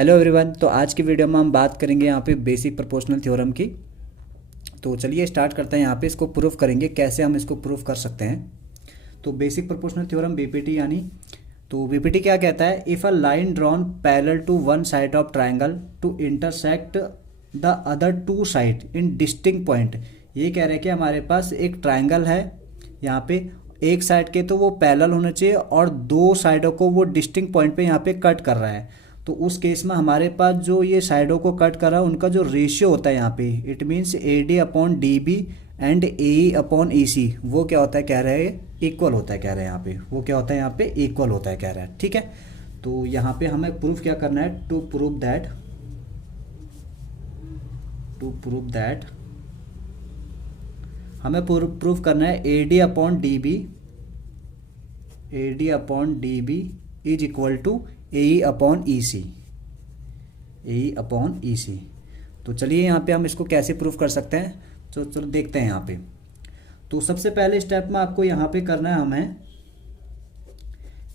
Hello everyone. तो आज की वीडियो में हम बात करेंगे यहाँ पे बेसिक प्रोपोर्शनल थ्योरम की। तो चलिए स्टार्ट करते हैं। यहाँ पे इसको प्रूफ करेंगे, कैसे हम इसको प्रूफ कर सकते हैं। तो बेसिक प्रोपोर्शनल थ्योरम बीपीटी यानी, तो बीपीटी क्या कहता है, if a line drawn parallel to one side of triangle to intersect the other two side in distinct point. ये कह रहे हैं कि हमारे पास एक ट्राइंगल है, यहाँ पे एक साइड के तो वो पैरेलल होना चाहिए और दो साइडों को वो डिस्टिंक्ट पॉइंट पे यहाँ पे कट कर रहा है। तो उस केस में हमारे पास जो ये साइडों को कट कर रहा है उनका जो रेशियो होता है यहाँ पे, it means A D upon D B and A E upon E C, वो क्या होता है कह रहे हैं, इक्वल होता है कह रहे हैं यहाँ पे। वो क्या होता है यहाँ पे, इक्वल होता है कह रहा है। ठीक है, तो यहाँ पे हमें प्रूफ क्या करना है, टू प्रूव दैट हमें प्रूफ करना है A D upon D B is equal to A E upon E C. तो चलिए यहाँ पे हम इसको कैसे प्रूफ कर सकते हैं, तो चलो देखते हैं यहाँ पे। तो सबसे पहले स्टेप में आपको यहाँ पे करना है, हमें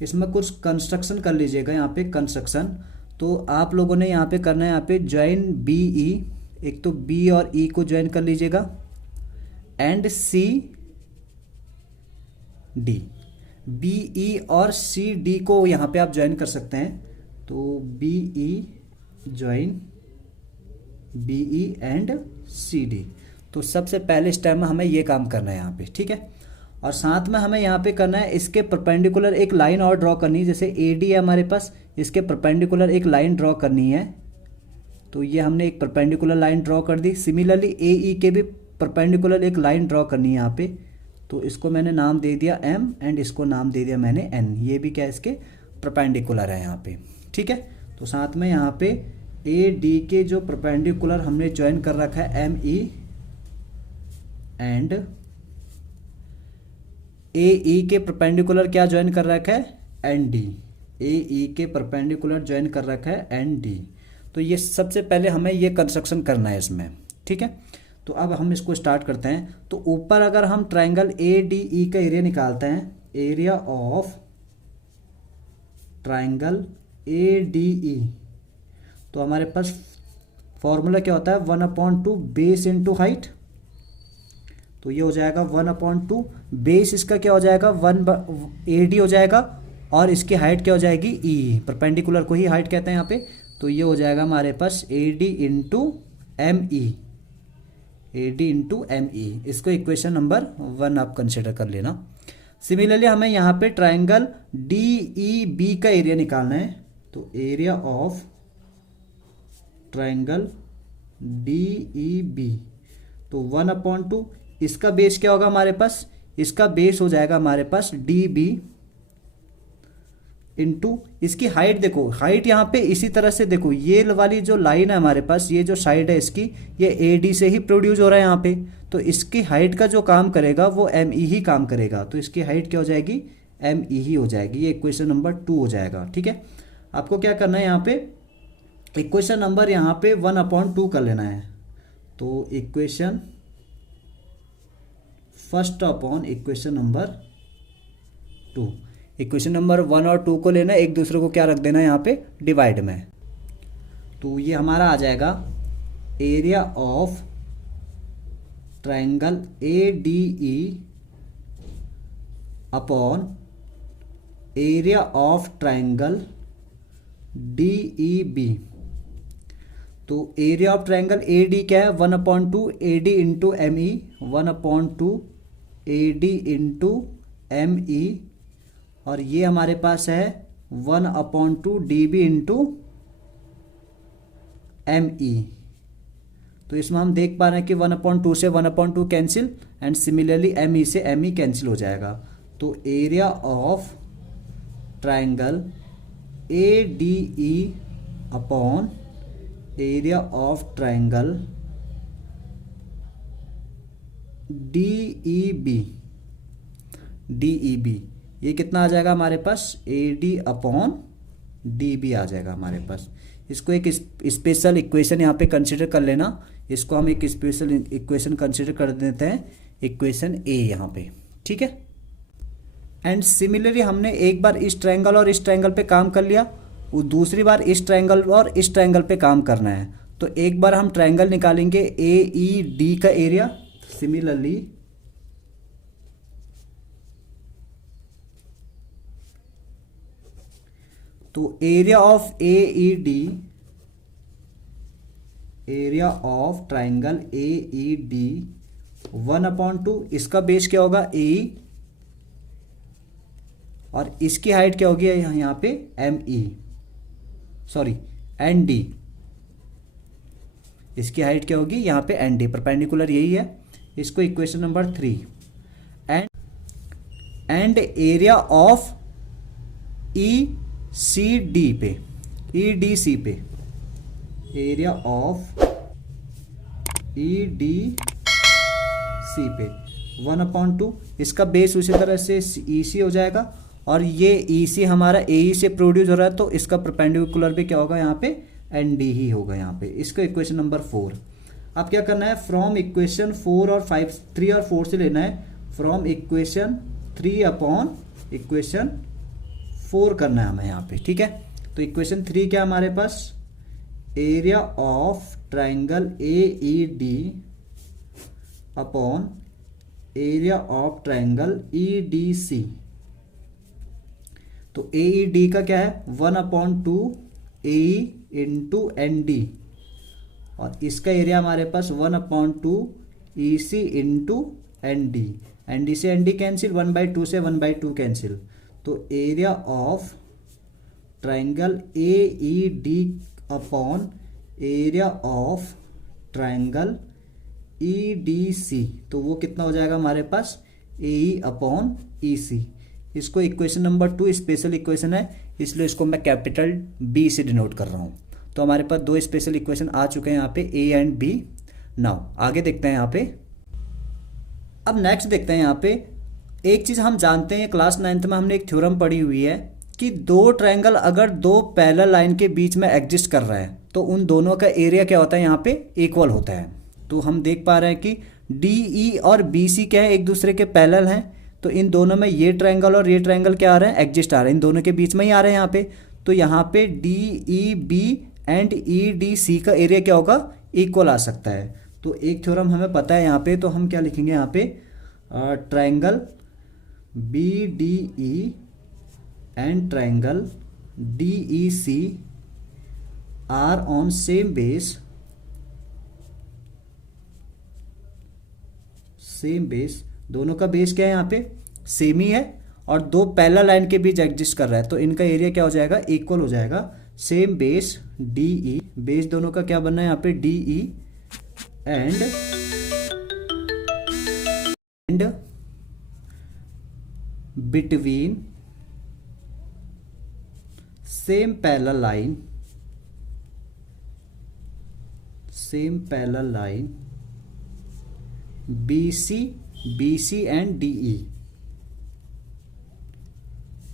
इसमें कुछ कंस्ट्रक्शन कर लीजिएगा। यहाँ पे कंस्ट्रक्शन तो आप लोगों ने यहाँ पे करना है, यहाँ पे ज्वाइन बी ई, एक तो बी और ई को ज्वाइन कर लीजिएगा and C D. B E और सी डी को यहाँ पे आप ज्वाइन कर सकते हैं। तो B E join B E and C D. तो सबसे पहले स्टेप में हमें ये काम करना है यहाँ पे, ठीक है। और साथ में हमें यहाँ पे करना है, इसके परपेंडिकुलर एक लाइन और ड्रॉ करनी है। जैसे ए डी है हमारे पास, इसके परपेंडिकुलर एक लाइन ड्रॉ करनी है। तो ये हमने एक परपेंडिकुलर लाइन ड्रॉ कर दी। सिमिलरली ए ई के भी परपेंडिकुलर एक लाइन ड्रॉ करनी है यहाँ पे। तो इसको मैंने नाम दे दिया m एंड इसको नाम दे दिया मैंने n। ये भी क्या इसके परपेंडिकुलर है यहाँ पे, ठीक है। तो साथ में यहाँ पे ए डी के जो परपेंडिकुलर हमने ज्वाइन कर रखा है एम ई एंड ए ई के परपेंडिकुलर क्या ज्वाइन कर रखा है एन डी। ए ई के परपेंडिकुलर ज्वाइन कर रखा है एन डी। तो ये सबसे पहले हमें ये कंस्ट्रक्शन करना है इसमें, ठीक है। तो अब हम इसको स्टार्ट करते हैं। तो ऊपर अगर हम ट्राइंगल ए डी ई का एरिया निकालते हैं, area of triangle A D E, तो हमारे पास फॉर्मूला क्या होता है, 1/2 बेस इंटू हाइट। तो ये हो जाएगा 1/2 बेस, इसका क्या हो जाएगा 1 ए डी हो जाएगा और इसकी हाइट क्या हो जाएगी ई, परपेंडिकुलर को ही हाइट कहते हैं यहाँ पे। तो ये हो जाएगा हमारे पास A D into M E, A D into M E. इसको इक्वेशन नंबर 1 आप कंसिडर कर लेना। सिमिलरली हमें यहाँ पे ट्राइंगल डी ई बी का एरिया निकालना है। तो area of triangle D E B, तो 1/2, इसका बेस क्या होगा हमारे पास, इसका बेस हो जाएगा हमारे पास डी बी इंटू इसकी हाइट। देखो हाइट यहाँ पे इसी तरह से, देखो ये वाली जो लाइन है हमारे पास, ये जो साइड है इसकी, ये ए डी से ही प्रोड्यूस हो रहा है यहाँ पे। तो इसकी हाइट का जो काम करेगा वो एम ई ही काम करेगा। तो इसकी हाइट क्या हो जाएगी, एम ई ही हो जाएगी। ये इक्वेशन नंबर 2 हो जाएगा, ठीक है। आपको क्या करना है यहाँ पे, इक्वेशन नंबर यहाँ पे 1/2 कर लेना है। तो equation first upon equation number 2, equation number 1 और 2 को लेना, एक दूसरे को क्या रख देना है यहाँ पे डिवाइड में। तो ये हमारा आ जाएगा area of triangle A D E upon area of triangle D E B. तो area of triangle A D क्या है, 1/2 A D into M E, 1/2 A D into M E. और ये हमारे पास है 1/2 D B into M E. तो इसमें हम देख पा रहे हैं कि 1/2 से 1/2 cancel and similarly M E से एम ई कैंसिल हो जाएगा। तो area of triangle A D E upon area of triangle D E B, ये कितना आ जाएगा हमारे पास, A D upon D B आ जाएगा हमारे पास। इसको एक स्पेशल इक्वेशन यहाँ पे कंसिडर कर लेना। इसको हम एक स्पेशल इक्वेशन कंसिडर कर देते हैं, इक्वेशन ए यहाँ पे, ठीक है। एंड सिमिलरली हमने एक बार इस ट्रायंगल और इस ट्रायंगल पे काम कर लिया, वो दूसरी बार इस ट्रायंगल और इस ट्रायंगल पे काम करना है। तो एक बार हम ट्रायंगल निकालेंगे ए ई डी का एरिया। सिमिलरली तो area of A E D, area of triangle A E D 1/2, इसका बेस क्या होगा ए, और इसकी हाइट क्या होगी यहाँ पे M E, sorry N D, इसकी हाइट क्या होगी यहाँ पे एन डी, परपेंडिकुलर यही है। इसको equation number 3। And area of E C D पे, ई डी सी पे, area of E D C पे 1/2, इसका बेस उसी तरह से ई सी हो जाएगा, और ये ई सी हमारा ए ई से प्रोड्यूस हो रहा है, तो इसका परपेंडिकुलर भी क्या होगा यहाँ पे एन डी ही होगा यहाँ पे। इसको इक्वेशन नंबर 4। अब क्या करना है, फ्रॉम इक्वेशन 4 और 5, 3 और 4 से लेना है, फ्रॉम इक्वेशन 3 अपॉन इक्वेशन 4 करना है हमें यहाँ पे, ठीक है। तो इक्वेशन 3 क्या हमारे पास, area of triangle A E D upon area of triangle E D C. तो ए ई डी का क्या है 1/2 ए इंटू एन डी, और इसका एरिया हमारे पास 1/2 E C into N D. N D से एन डी कैंसिल, 1/2 से 1/2 कैंसिल। तो area of triangle A E D upon area of triangle E D C, तो वो कितना हो जाएगा हमारे पास ए ई अपॉन ई सी। इसको इक्वेशन नंबर 2 स्पेशल इक्वेशन है, इसलिए इसको मैं कैपिटल बी से डिनोट कर रहा हूँ। तो हमारे पास 2 स्पेशल इक्वेशन आ चुके हैं यहाँ पे, ए एंड बी। नाउ आगे देखते हैं यहाँ पे। अब नेक्स्ट देखते हैं यहाँ पे, एक चीज़ हम जानते हैं क्लास 9th में हमने एक थ्योरम पढ़ी हुई है कि 2 ट्रायंगल अगर 2 पैरेलल लाइन के बीच में एग्जिस्ट कर रहा है तो उन दोनों का एरिया क्या होता है यहाँ पे इक्वल होता है। तो हम देख पा रहे हैं कि डी ई और बी सी क्या है, एक दूसरे के पैरेलल हैं। तो इन दोनों में ये ट्रायंगल और ये ट्रायंगल क्या आ रहे हैं, एग्जिस्ट आ रहे हैं, इन दोनों के बीच में ही आ रहे हैं यहाँ पे। तो यहाँ पे D E B and E D C का एरिया क्या होगा, इक्वल आ सकता है। तो एक थ्योरम हमें पता है यहाँ पे, तो हम क्या लिखेंगे यहाँ पे, triangle B D E and triangle D E C are on same base, same base, दोनों का बेस क्या है यहाँ पे सेम ही है, और 2 पैरेलल लाइन के बीच एग्जिस्ट कर रहा है, तो इनका एरिया क्या हो जाएगा, इक्वल हो जाएगा। Same base D E, base दोनों का क्या बनना है यहाँ पे D E, and between same parallel line, same parallel line B C and D E.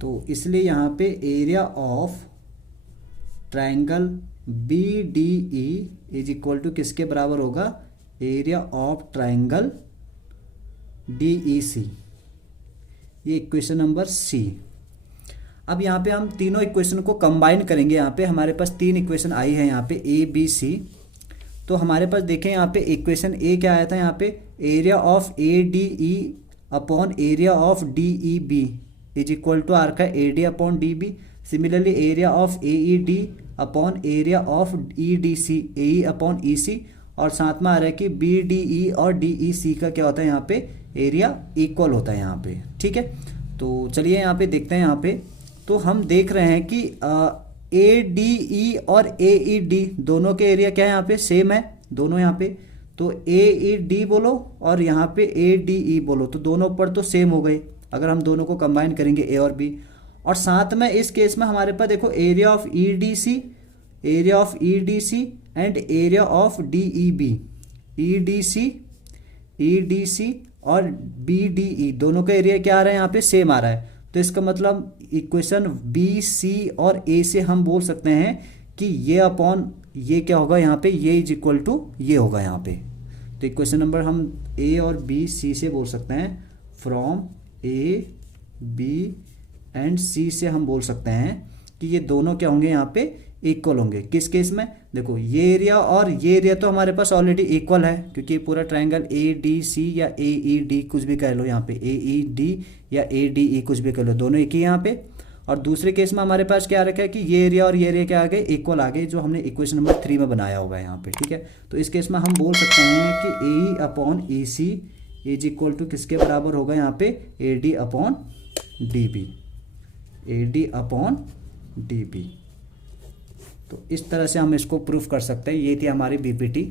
तो इसलिए यहाँ पे area of triangle B D E is equal to किसके बराबर होगा, area of triangle D E C. ये इक्वेशन नंबर सी। अब यहाँ पे हम तीनों इक्वेशन को कंबाइन करेंगे। यहाँ पे हमारे पास 3 इक्वेशन आई है यहाँ पे ए बी सी। तो हमारे पास देखें यहाँ पे इक्वेशन ए क्या आया था, यहाँ पे area of A D E upon area of D E B is equal to R का A D upon D B. Similarly area of A E D upon area of E D C, A E upon E C, और साथ में आ रहा है कि B D ई और D E सी का क्या होता है यहाँ पे एरिया इक्वल होता है यहाँ पे, ठीक है। तो चलिए यहाँ पे देखते हैं। यहाँ पे तो हम देख रहे हैं कि ए डी ई और ए ई डी दोनों के एरिया क्या है यहाँ पे सेम है, दोनों यहाँ पे। तो ए ई डी बोलो और यहाँ पे ए डी ई बोलो, तो दोनों ऊपर तो सेम हो गए अगर हम दोनों को कंबाइन करेंगे ए और बी। और साथ में इस केस में हमारे पास देखो area of E D C, area of E D C and area of D E B, E D C और बी डी ई दोनों का एरिया क्या आ रहा है यहाँ पे सेम आ रहा है। तो इसका मतलब इक्वेशन बी सी और ए से हम बोल सकते हैं कि ये अपॉन ये क्या होगा यहाँ पे, ये इज इक्वल टू ये होगा यहाँ पे। तो इक्वेशन नंबर हम ए और बी सी से बोल सकते हैं, फ्रॉम ए बी एंड सी से हम बोल सकते हैं कि ये दोनों क्या होंगे यहाँ पे इक्वल होंगे। किस केस में, देखो ये एरिया और ये एरिया तो हमारे पास ऑलरेडी इक्वल है, क्योंकि पूरा ट्रायंगल ए डी सी या ए ई डी कुछ भी कह लो, यहाँ पे ए ई डी या ए डी ई कुछ भी कह लो, दोनों एक ही यहाँ पे। और दूसरे केस में हमारे पास क्या रखा है कि ये एरिया और ये एरिया क्या आ गए, इक्वल आ गए, जो हमने इक्वेशन नंबर 3 में बनाया हुआ है यहाँ पे, ठीक है। तो इस केस में हम बोल सकते हैं कि A upon A C is equal to किसके बराबर होगा यहाँ पे, A D upon D B, A D upon D B. तो इस तरह से हम इसको प्रूफ कर सकते हैं। ये थी हमारी बीपीटी।